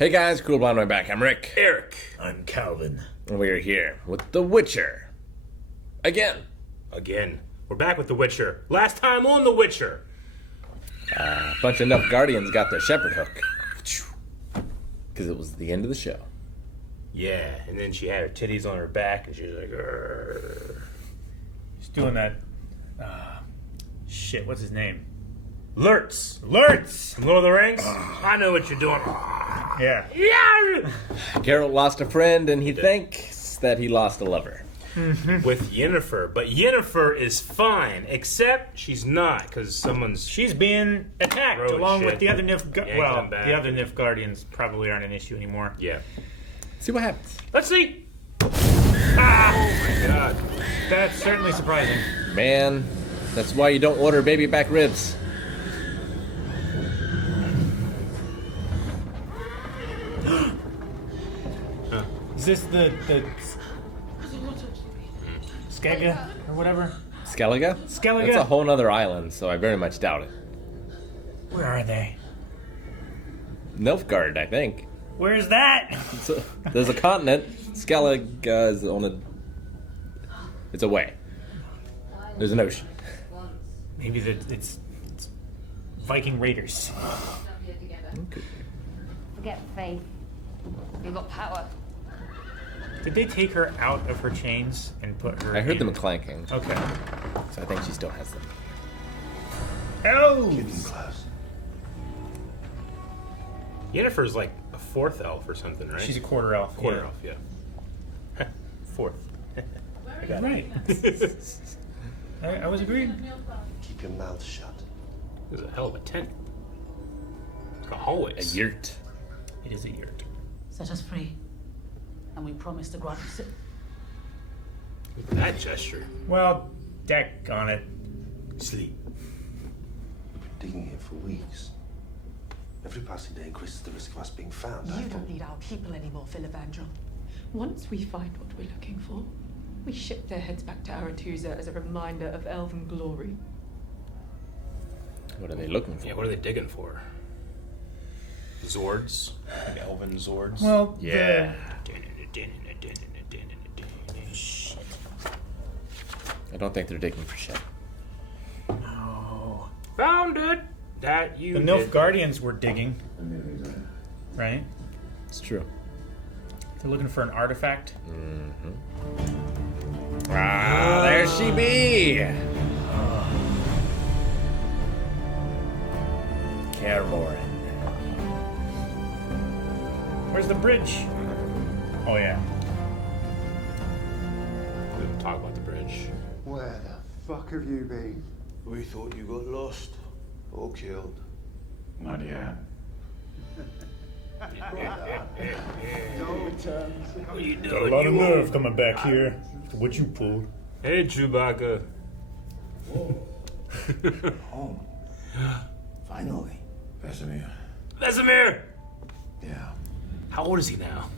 Hey guys, cool blind way back. I'm Rick. Eric. I'm Calvin. And we are here with The Witcher. Again. We're back with The Witcher. Last time on The Witcher. A bunch of Nilfgaardians got their shepherd hook. Because it was the end of the show. Yeah, and then she had her titties on her back and she was like, "Arr." He's doing that. Shit, what's his name? Lurtz. From Lord of the Rings. I know what you're doing. Yeah. Yeah. Geralt lost a friend and he thinks that he lost a lover. With Yennefer. But Yennefer is fine, except she's not, because She's being attacked Road along shit. with the other Well, the other Nilfgaardians probably aren't an issue anymore. Yeah. See what happens. Let's see. Ah! Oh my god. That's certainly surprising. Man, that's why you don't order baby back ribs. Is this the Skega or whatever? Skellige? Skellige? That's a whole nother island, so I very much doubt it. Where are they? Nilfgaard, I think. Where's that? So, there's a continent. Skellige is on a... It's away. There's an ocean. Maybe it's Viking raiders. Okay. Forget faith. You've got power. Did they take her out of her chains and put her? I heard in? them clanking, Okay. so I think she still has them. Elves! Yennefer's like a fourth elf or something, right? She's a quarter elf. quarter elf, yeah. Fourth. I got right. I was agreeing. Keep your mouth shut. This is a hell of a tent. It's got A hallways. yurt. It is a yurt. Set us free, and we promise to grant us it. Look at that gesture. Well, deck on it. Sleep. Digging here for weeks. Every passing day increases the risk of us being found. You don't need our people anymore, Philivandrel. Once we find what we're looking for, we ship their heads back to Aretusa as a reminder of elven glory. What are they looking for? Yeah, what are they digging for? Zords? Like elven Zords? Well, Yeah. I don't think they're digging for shit. No. Found it! That you The did. Nilfgaardians were digging, right? It's true. They're looking for an artifact. Ah, there she be! Kaer Morhen. Where's the bridge? Oh yeah. We didn't talk about the bridge. Where the fuck have you been? We thought you got lost or killed. Not yet. How you Got a doing? lot of You nerve coming back here. What you pulled? Hey, Chewbacca. Home. Finally. Vesemir. Vesemir! Yeah. How old is he now?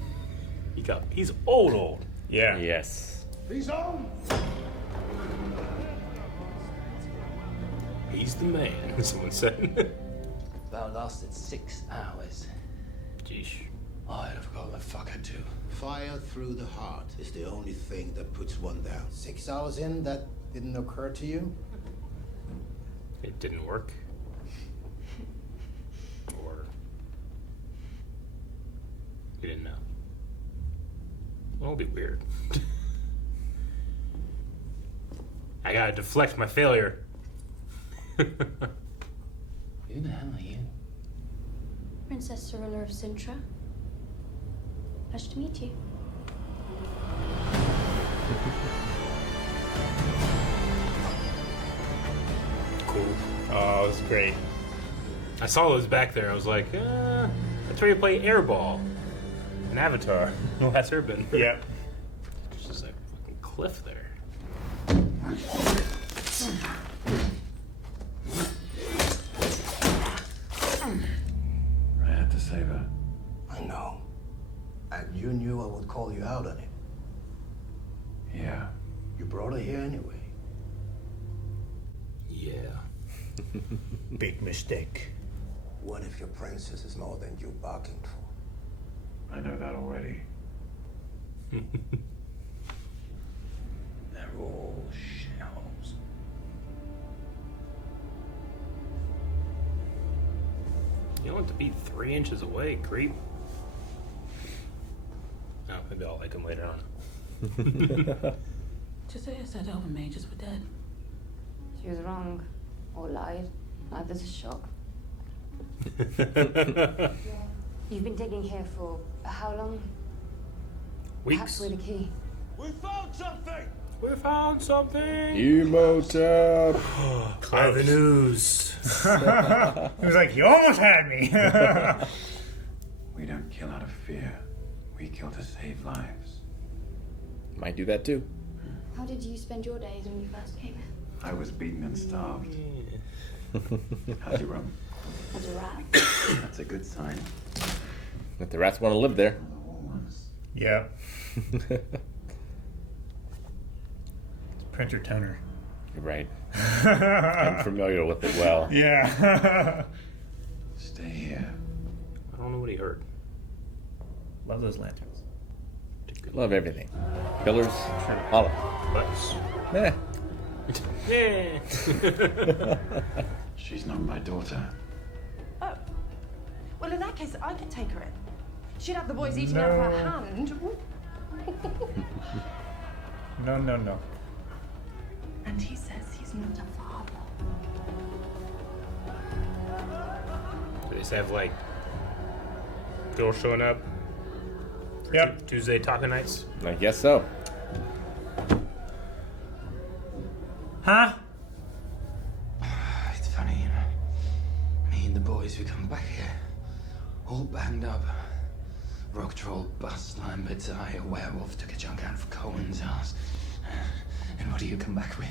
He's old. Yeah. Yes. He's home. He's the man, someone said. That lasted 6 hours. Jeez. I'd have forgotten the fucker too. Fire through the heart is the only thing that puts one down. 6 hours in, that didn't occur to you? It didn't work. Or you didn't know. Well, it'll be weird. I gotta deflect my failure. Who the hell are you? Princess Cyrilla of Sintra. Pleasure to meet you. Cool. Oh, it was great. I saw those back there. I was like, that's where you play airball. An Avatar. No, that's Urban. Yep. There's just a fucking cliff there. I had to save her. I know. And you knew I would call you out on it. Yeah. You brought her here anyway. Yeah. Big mistake. What if your princess is more than you bargained for? I know that already. They're all shells. You don't have to be 3 inches away, creep. Oh, maybe I'll like him later on. Josiah said elven mages were dead. She was wrong. Or lied. Neither's a shock. You've been digging here for how long? Perhaps Weeks. with a key. We found something! We found something! Emotep. I have the news. He was like, you almost had me. We don't kill out of fear. We kill to save lives. Might do that too. How did you spend your days when you first came in? I was beaten and starved. How's your room? As a rat? That's a good sign. If the rats want to live there. The whole ones. Yeah. Printer toner. You're right. I'm familiar with it well. Yeah. Stay here. I don't know what he heard. Love those lanterns. Love everything. Pillars, hollow. Butts. Eh. Yeah. She's not my daughter. Oh. Well, in that case, I could take her in. She'd have the boys eating out of her hand. No. And he says he's not a father. They just have like girls showing up. Yep. Tuesday taco nights. I guess so. Huh? It's funny, you know. Me and the boys, we come back here, all banged up. Rock troll bust, Lambert's eye, a werewolf took a chunk out of Cohen's ass. And what do you come back with?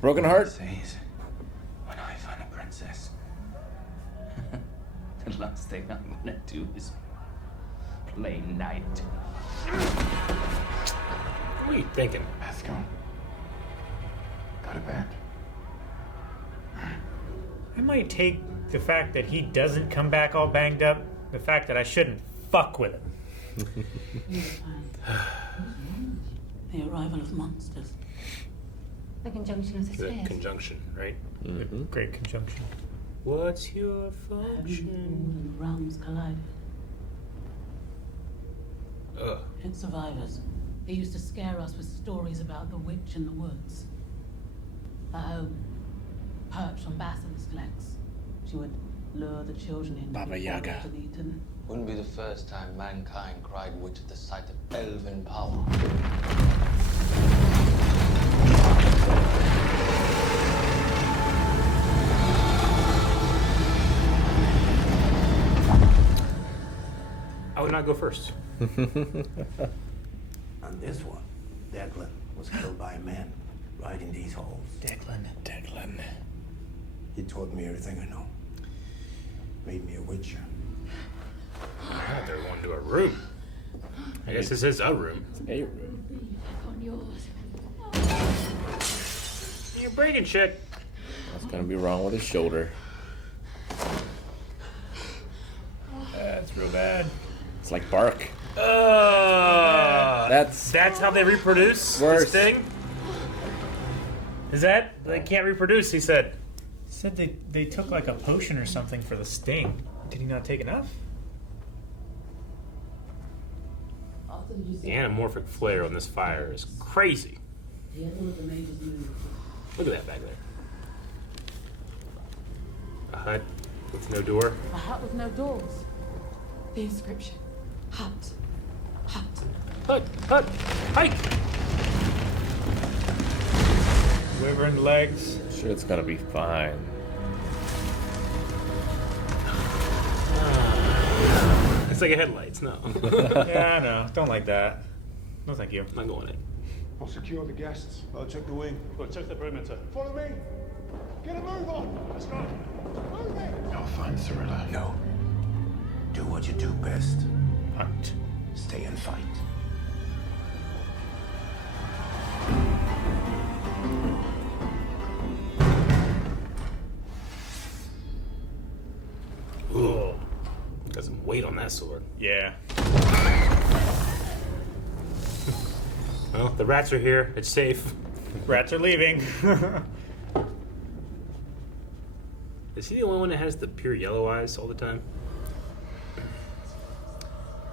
Broken heart? Says, when I find a princess, the last thing I'm gonna do is play knight. What are you thinking? Let's go. Go to bed. I might take the fact that he doesn't come back all banged up, the fact that I shouldn't fuck with him. The arrival of monsters. The conjunction of the The spheres. conjunction, right? Mm-hmm. Great conjunction. What's your Heaven function? and realms collided. Ugh. Its survivors. They used to scare us with stories about the witch in the woods. Her home, perched on basilisk legs. She would lure the children in. Baba Yaga. And eaten. Wouldn't be the first time mankind cried witch at the sight of elven power. I would not go first. On this one, Declan was killed by a man right in these halls. Declan. He taught me everything I know. Made me a witcher. God, they're going to a room. I guess this is a room. A room. On yours. You're breaking shit. What's gonna be wrong with his shoulder? That's real bad. It's like bark. That's how they reproduce Worse. this thing? Is that? They can't reproduce, he said. Said they took like a potion or something for the sting. Did he not take enough? The anamorphic flare on this fire is crazy. Look at that back there. A hut with no door. A hut with no doors. The inscription. Hut. Hut. Hut! Hike! Quivering legs. Sure, it's gonna be fine. It's like a headlights, no. Yeah, no, don't like that. No, thank you. I'm not going in. I'll secure the guests. I'll check the wing. We'll check the perimeter. Follow me. Get a move on. Let's go. Move it. You'll find Cyrilla. No. Do what you do best. Hunt. Stay and fight. Ooh. Got some weight on that sword. Yeah. Well, the rats are here. It's safe. Rats are leaving. Is he the only one that has the pure yellow eyes all the time?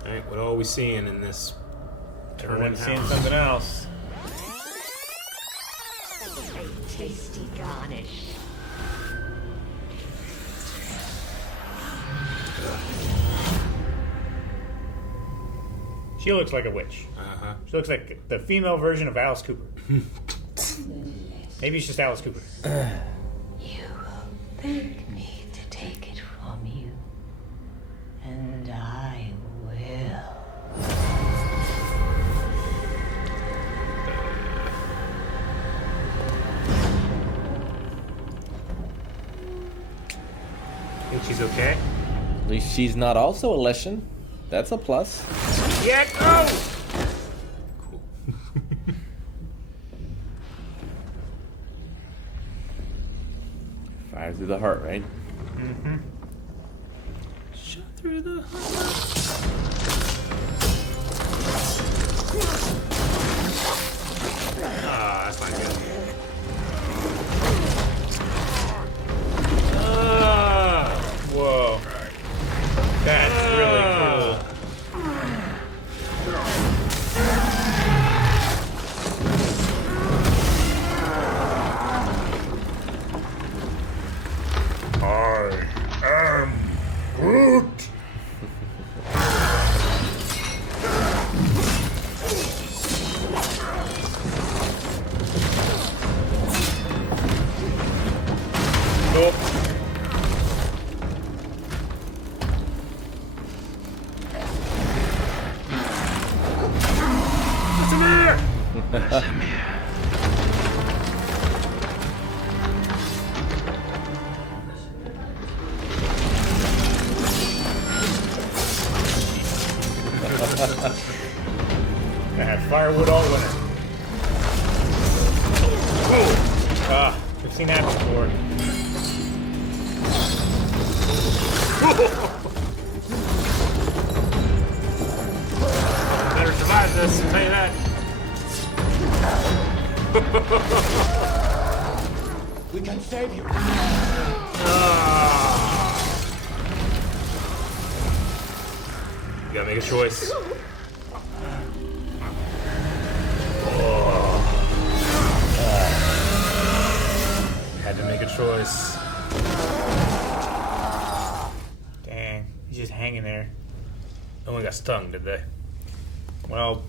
Alright, what are we seeing in this Everyone's seeing something else. A tasty garnish. She looks like a witch. Uh-huh. She looks like the female version of Alice Cooper. Maybe it's just Alice Cooper. You will beg me to take it from you, and I will. Think she's okay? At least she's not also a Leshen. That's a plus. Yeah, go! Cool. Fire through the heart, right? Mm-hmm. Shot through the heart. Ah, that's not good. Whoa. That's really cool. I am Groot. I had firewood all winter. Ah, we've seen that before. Better survive this, I'll tell you that. We can save you. You gotta make a choice. Had to make a choice. Dang, he's just hanging there. No one got stung, did they? Well,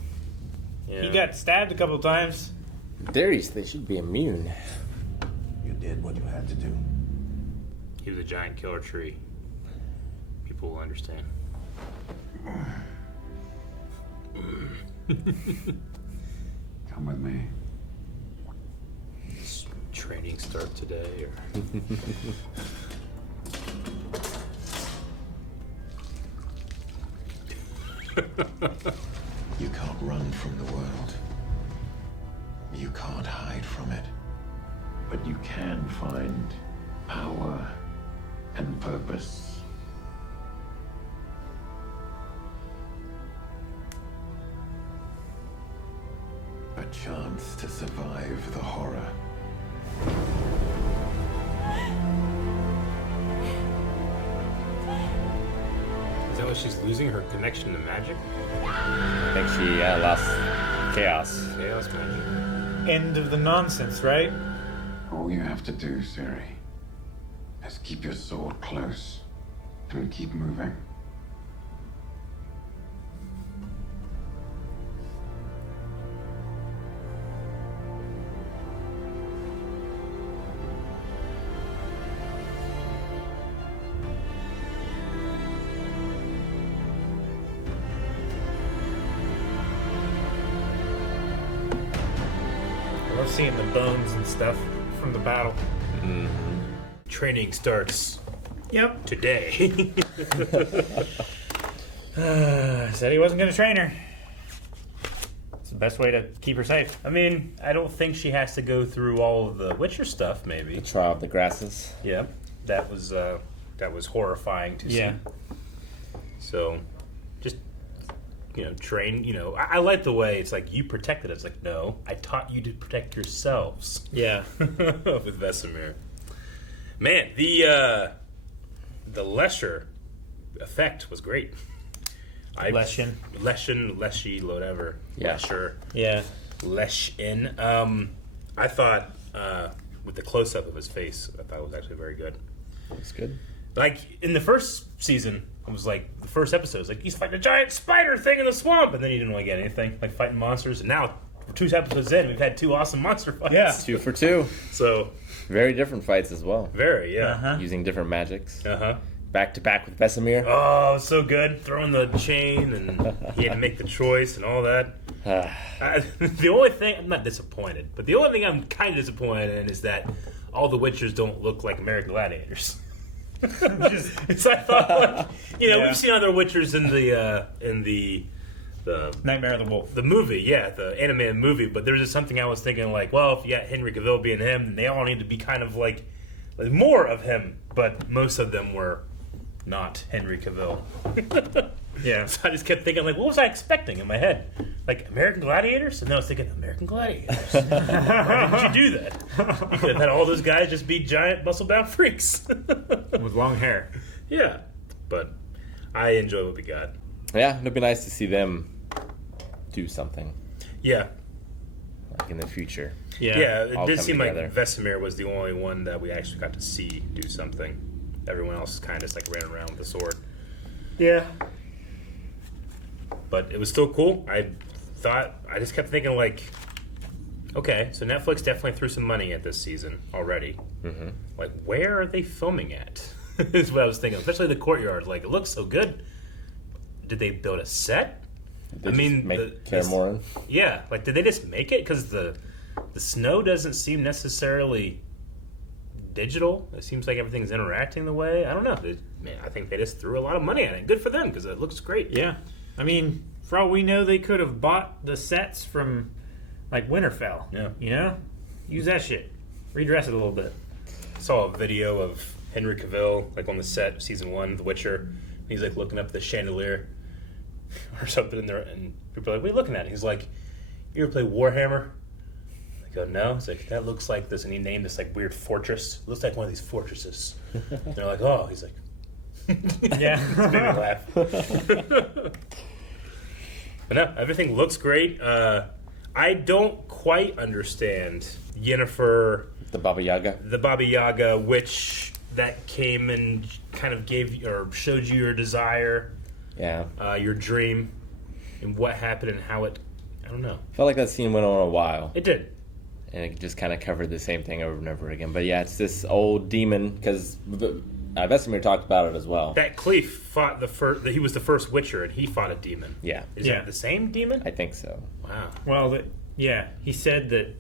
Yeah. he got stabbed a couple times. Darius, they should be immune. You did what you had to do. He was a giant killer tree. People will understand. Come with me. Does training start today, or? You can't run from the world. You can't hide from it. But you can find power and purpose. A chance to survive the horror. Is that why she's losing her connection to magic? I think she lost chaos. Chaos magic. End of the nonsense, right? All you have to do, Siri, is keep your sword close and keep moving. I love seeing the bones and stuff from the battle. Training starts Yep. today. Said he wasn't going to train her. It's the best way to keep her safe. I mean, I don't think she has to go through all of the Witcher stuff. Maybe. The trial of the grasses. Yeah, that was horrifying to see. So, just, train, I like the way it's like, you protected us. Like, no, I taught you to protect yourselves. Yeah. With Vesemir. Man, the Lesher effect was great. Leshin, whatever. Yeah. Lesher. Yeah. Leshin. I thought, with the close-up of his face, I thought it was actually very good. Looks good. Like, in the first season, it was like, the first episode was like, he's fighting a giant spider thing in the swamp, and then he didn't really get anything, like fighting monsters. And now, we're 2 episodes in, we've had 2 awesome monster fights. Yeah. 2 for 2. So, very different fights as well. Very, yeah. Uh-huh. Using different magics. Uh-huh. Back to back with Vesemir. Oh, so good. Throwing the chain, and he had to make the choice and all that. The only thing, I'm not disappointed, but the only thing I'm kind of disappointed in is that all the Witchers don't look like American Gladiators. It's I thought, we've seen other Witchers in the Nightmare of the Wolf. The movie, yeah, the animated movie, but there's just something I was thinking like, well, if you got Henry Cavill being him, then they all need to be kind of like more of him, but most of them were not Henry Cavill. Yeah. So I just kept thinking, like, what was I expecting in my head? Like, American Gladiators? And then I was thinking, American Gladiators. Why didn't you do that? You could have had all those guys just be giant, muscle-bound freaks. With long hair. Yeah. But I enjoy what we got. Yeah, it'd be nice to see them do something. Yeah. Like in the future. Yeah, it did seem together. like Vesemir was the only one that we actually got to see do something. Everyone else kind of just like ran around with the sword. Yeah. But it was still cool. I just kept thinking like, okay, so Netflix definitely threw some money at this season already. Mm-hmm. Like, where are they filming at? Is what I was thinking. Especially the courtyard. Like, it looks so good. Did they build a set? Did they make Kaer Morhen? Yeah, like did they just make it? Because the snow doesn't seem necessarily digital. It seems like everything's interacting the way. I don't know. I think they just threw a lot of money at it. Good for them because it looks great. Yeah. I mean, for all we know, they could have bought the sets from like Winterfell. Yeah. Use that shit. Redress it a little bit. I saw a video of Henry Cavill like on the set of season 1 of The Witcher. And he's like looking up at the chandelier or something in there, and people are like, what are you looking at? He's like, you ever play Warhammer? I go, no. He's like, that looks like this, and he named this like weird fortress. It looks like one of these fortresses. And they're like, oh. He's like, yeah. It's made me laugh. But no, everything looks great. I don't quite understand Yennefer, the Baba Yaga, which that came and kind of gave or showed you your desire. Yeah. Your dream, and what happened and how it, I don't know. Felt like that scene went on a while. It did. And it just kind of covered the same thing over and over again. But yeah, it's this old demon, because Vesemir talked about it as well. That Cleef fought he was the first Witcher, and he fought a demon. Yeah. Is it the same demon? I think so. Wow. Well, he said that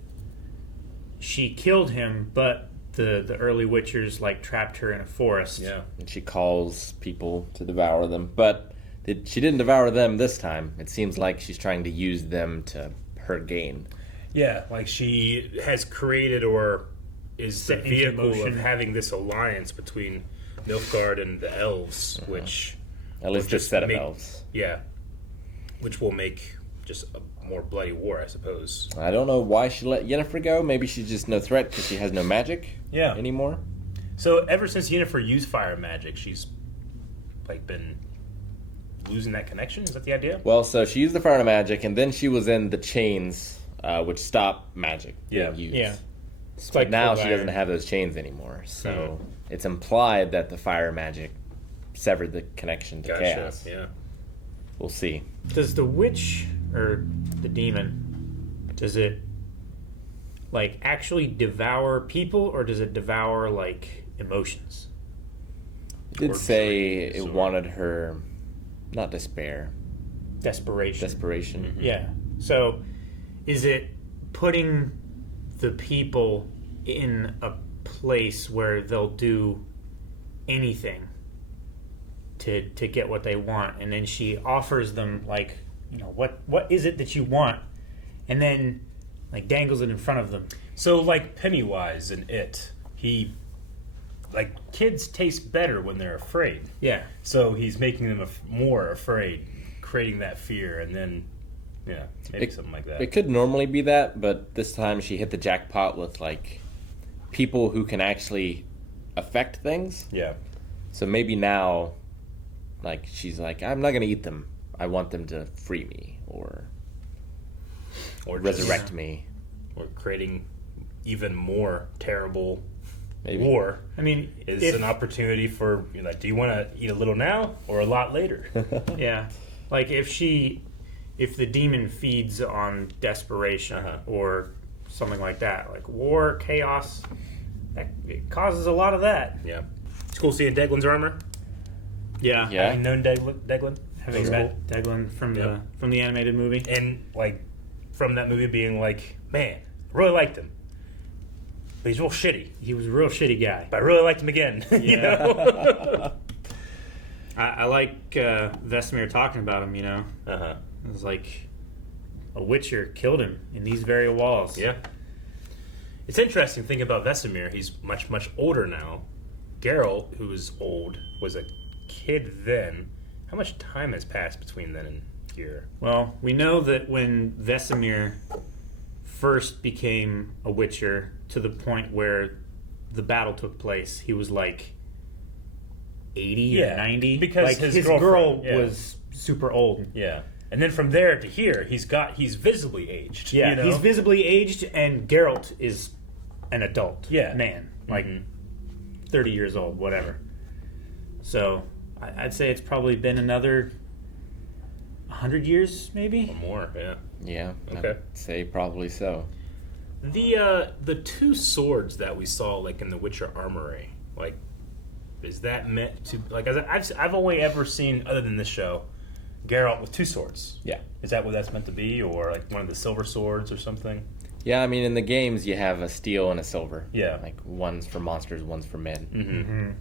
she killed him, but the early Witchers like trapped her in a forest. Yeah. And she calls people to devour them. But she didn't devour them this time. It seems like she's trying to use them to her gain. Yeah, like she has created or is the vehicle of having this alliance between Nilfgaard and the elves, which... At least this set of elves. Yeah. Which will make just a more bloody war, I suppose. I don't know why she let Yennefer go. Maybe she's just no threat because she has no magic anymore. So ever since Yennefer used fire magic, she's like been losing that connection? Is that the idea? Well, so she used the fire magic, and then she was in the chains, which stop magic being used. Yeah. But now she doesn't have those chains anymore, so it's implied that the fire magic severed the connection to chaos. Yeah. We'll see. Does the witch or the demon, does it like actually devour people, or does it devour like emotions? It did say it wanted her, not despair. Desperation. Mm-hmm. Yeah. So is it putting the people in a place where they'll do anything to get what they want, and then she offers them like, what is it that you want, and then like dangles it in front of them. So like Pennywise in It, he like kids taste better when they're afraid. Yeah. So he's making them more afraid, creating that fear, and then maybe something like that. It could normally be that, but this time she hit the jackpot with like people who can actually affect things. Yeah. So maybe now, like she's like, I'm not gonna eat them. I want them to free me or resurrect me, or creating even more terrible Maybe. war. I mean, is an opportunity for do you want to eat a little now or a lot later? Yeah, like if the demon feeds on desperation or something like that, like war, chaos, it causes a lot of that. Yeah, it's cool seeing Deglin's armor. Yeah, Having known Deglin, having met Deglin from the animated movie, and like from that movie being like, man, I really liked him. But he's real shitty. He was a real shitty guy. But I really liked him again. Yeah. I like Vesemir talking about him, It was like a Witcher killed him in these very walls. Yeah. It's interesting thinking about Vesemir. He's much, much older now. Geralt, who was old, was a kid then. How much time has passed between then and here? Well, we know that when Vesemir first became a Witcher to the point where the battle took place, he was like 80 or 90. Because like his girl girlfriend, was super old. Yeah. And then from there to here, he's visibly aged. Yeah, he's visibly aged, and Geralt is an adult man. Like 30 years old, whatever. So I'd say it's probably been another 100 years, maybe? Or more, yeah. Yeah, Okay. I'd say probably so. The two swords that we saw like in the Witcher armory, like, is that meant to like? I've only ever seen, other than this show, Geralt with two swords. Yeah. Is that what that's meant to be, or like one of the silver swords or something? Yeah, I mean, in the games you have a steel and a silver. Yeah. Like one's for monsters, one's for men.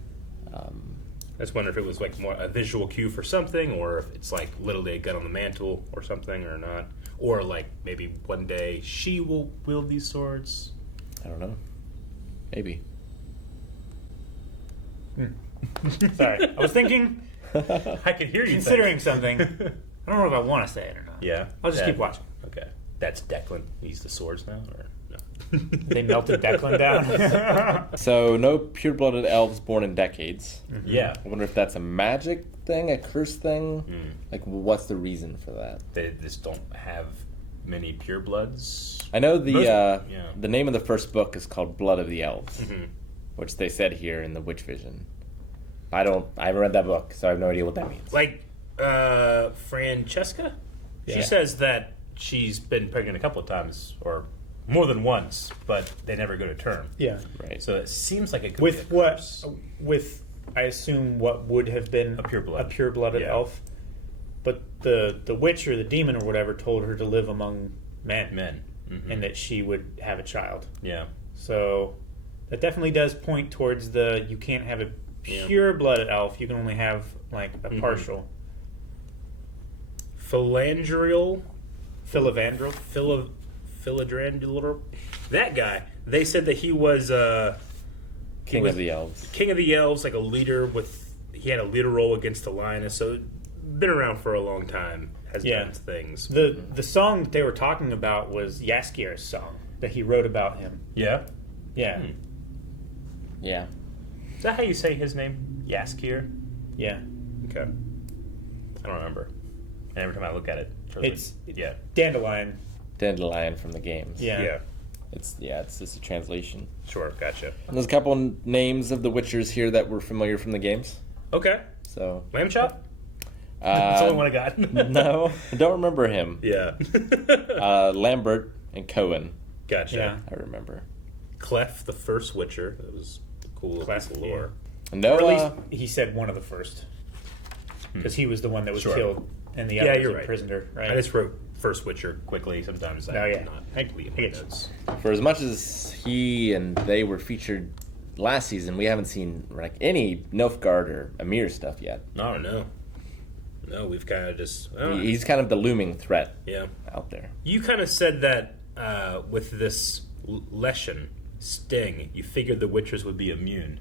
I just wonder if it was like more a visual cue for something, or if it's like literally a gun on the mantle or something, or not. Or like maybe one day she will wield these swords. I don't know. Maybe. Sorry, I was thinking. I could hear you considering something. I don't know if I want to say it or not. Yeah, I'll just keep watching. Okay, that's Declan. He's the swords now, or no? They melted Declan down. So no pure-blooded elves born in decades. Yeah. I wonder if that's a magic thing, a curse thing. Like, what's the reason for that? They just don't have many purebloods. I know the name of the first book is called Blood of the Elves, which they said here in the Witch Vision. I haven't read that book, so I have no idea what that means. Like Francesca, she says that she's been pregnant a couple of times, or more than once, but they never go to term. Yeah, right. So it seems like it could with be a curse. with I assume what would have been a pure-blooded elf, but the witch or the demon or whatever told her to live among men, and that she would have a child. Yeah. So that definitely does point towards you can't have a pure-blooded elf. You can only have like a partial. Philandrial. Philandrial. That guy. They said that he was King of the Elves. King of the Elves, like a leader he had a leader role against the Lioness, so been around for a long time, has done things. The song that they were talking about was Jaskier's song that he wrote about him. Yeah? Yeah. Yeah. Is that how you say his name? Jaskier? Yeah. Okay. I don't remember. And every time I look at it, it's yeah. Dandelion. Dandelion from the games. Yeah. It's just a translation. Sure, gotcha. And there's a couple names of the Witchers here that were familiar from the games. Okay. So Lamb Chop? That's the only one I got. No, I don't remember him. Yeah. Lambert and Cohen. Gotcha. Yeah. I remember. Clef, the first Witcher. That was cool piece of lore. No, or at least he said one of the first. Because he was the one that was killed and the others imprisoned her. Right? I just wrote first Witcher quickly. Sometimes I yeah. not quickly in my notes. For as much as he and they were featured last season, we haven't seen like any Nilfgaard or Emir stuff yet. No, we've kind of just... He's kind of the looming threat out there. You kind of said that with this Leshen sting, you figured the Witchers would be immune.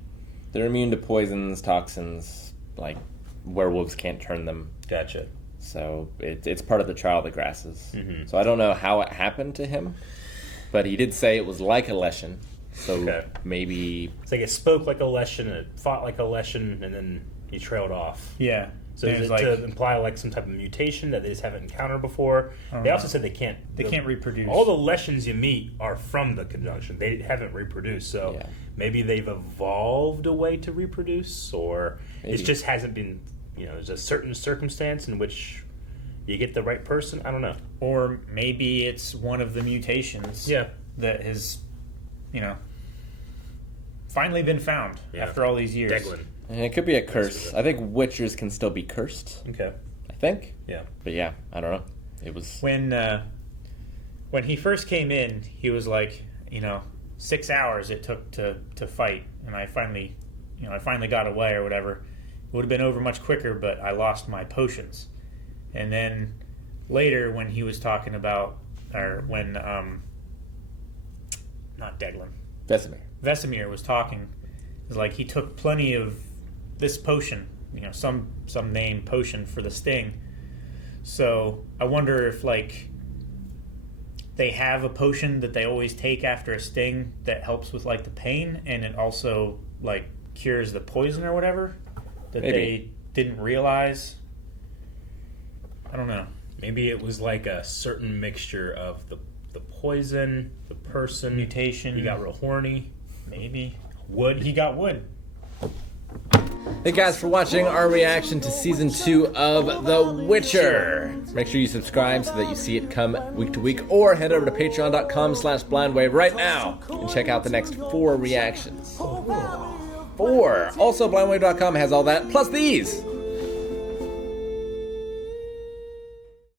They're immune to poisons, toxins, like werewolves can't turn them. Gotcha. So it's part of the trial of the grasses. Mm-hmm. So I don't know how it happened to him, but he did say it was like a Leshen. So maybe... It's like it spoke like a Leshen, it fought like a Leshen, and then he trailed off. Yeah. So is it to imply like some type of mutation that they just haven't encountered before? They also said they can't reproduce. All the Leshens you meet are from the conjunction. They haven't reproduced, so maybe they've evolved a way to reproduce, or it just hasn't been. There's a certain circumstance in which you get the right person. I don't know. Or maybe it's one of the mutations. That has, finally been found after all these years. Deglin. And it could be a curse. I think witchers can still be cursed. Okay. I think. Yeah. But yeah, I don't know. It was... When he first came in, he was like, 6 hours it took to fight, and I finally got away or whatever. It would have been over much quicker, but I lost my potions. And then later when he was talking about, or when, not Deglin. Vesemir was talking, it was like he took plenty of this potion, some name potion for the sting. So I wonder if they have a potion that they always take after a sting that helps with the pain, and it also cures the poison or whatever that they didn't realize. I don't know. Maybe it was like a certain mixture of the poison, the person, mutation. He got real horny. Maybe wood. He got wood. Hey guys, for watching our reaction to Season 2 of The Witcher. Make sure you subscribe so that you see it come week to week, or head over to patreon.com/blindwave right now and check out the next 4 reactions. 4! Also, blindwave.com has all that, plus these!